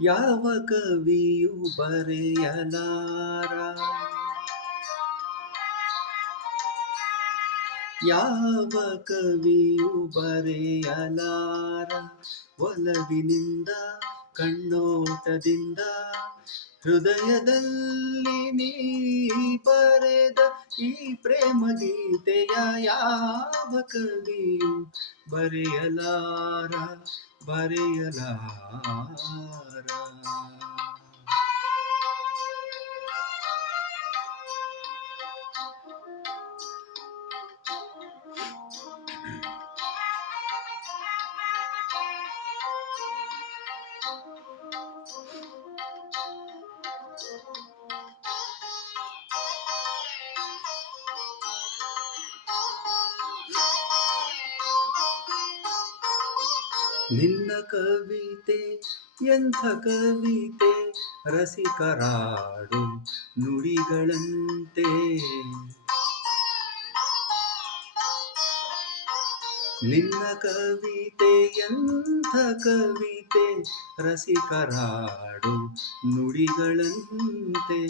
ಯಾವ ಕವಿಯು ಬರೆಯಲಾರ? ಯಾವ ಕವಿಯು ಬರೆಯಲಾರ? ಒಲವಿನಿಂದ ಕಣ್ಣೋಟದಿಂದ ಹೃದಯದಲ್ಲಿ ನೀ ಬರೆದ ಈ ಪ್ರೇಮ ಗೀತೆಯ ಯಾವ ಕವಿಯು ಬರೆಯಲಾರ ಬರೆಯಲಾರ ನಿನ್ನ ಕವಿತೆ ಎಂಥ ಕವಿತೆ? ರಸಿಕರಾಡು ನುಡಿಗಳಂತೆ. ನಿನ್ನ ಕವಿತೆ ಎಂಥ ಕವಿತೆ? ರಸಿಕರಾಡು ನುಡಿಗಳಂತೆ.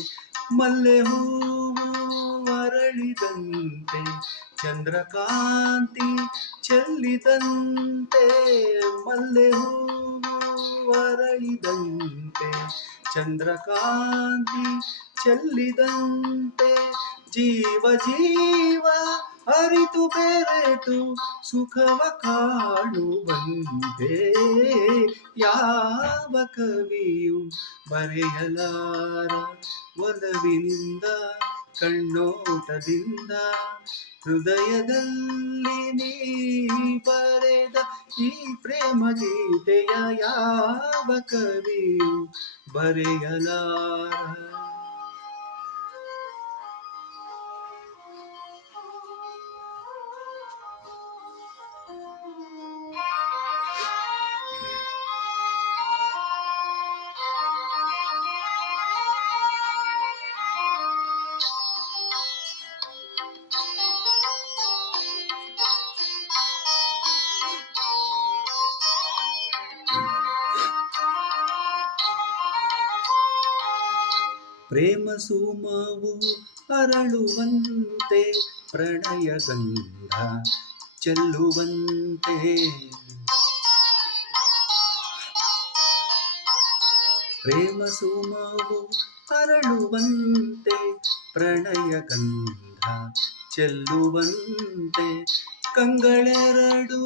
ಮಲ್ಲೆ ಹೂವು ಅರಳಿದಂತೆ ಚಂದ್ರಕಾಂತಿ ಚೆಲ್ಲಿದಂತೆ ಮಲ್ಲೆ ಹೂವು ಅರಳಿದಂತೆ ಚಂದ್ರಕಾಂತಿ ಚೆಲ್ಲಿದಂತೆ ಜೀವ ಜೀವ ಅರಿತು ಬೆರೆತು ಸುಖವ ಕಾಣುವಂತೆ ಯಾವ ಕವಿಯು ಬರೆಯಲಾರ ಒಲವಿನಿಂದ, ಕಣ್ಣೋಟದಿಂದ, ಹೃದಯದಲ್ಲಿ ನೀ ಬರೆದ ಈ ಪ್ರೇಮ ಗೀತೆಯ ಯಾವ ಕವಿಯು ಬರೆಯಲಾರ? ಪ್ರೇಮ ಸುಮವು ಅರಳುವಂತೆ, ಪ್ರಣಯ ಗಂಧ ಚೆಲ್ಲುವಂತೆ. ಪ್ರೇಮ ಸುಮವು ಅರಳುವಂತೆ, ಪ್ರಣಯ ಗಂಧ ಚೆಲ್ಲುವಂತೆ. ಕಂಗಳೆರಡು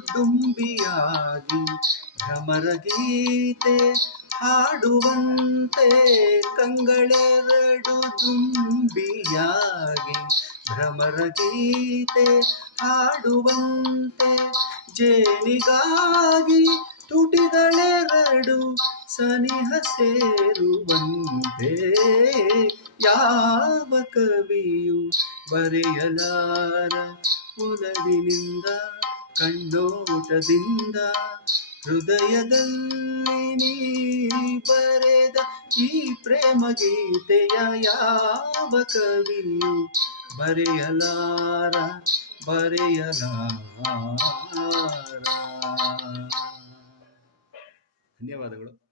ದುಂಬಿಯಾಗಿ ಭ್ರಮರ ಗೀತೆ ಹಾಡುವಂತೆ ಕಂಗಳೆರಡು ತುಂಬಿಯಾಗಿ ಭ್ರಮರ ಗೀತೆ ಹಾಡುವಂತೆ ಜೇನಿಗಾಗಿ ತುಟಿಗಳೆರಡು ಸನಿಹ ಸೇರುವಂತೆ ಯಾವ ಕವಿಯು ಬರೆಯಲಾರ ಒಲವಿನಿಂದ, ಕಣ್ಣೋಟದಿಂದ ಹೃದಯದಲ್ಲಿ ನೀ ಬರೆದ ಈ ಪ್ರೇಮ ಗೀತೆಯ ಯಾವ ಕವಿಯು ಬರೆಯಲಾರ ಬರೆಯಲಾರ. ಧನ್ಯವಾದಗಳು.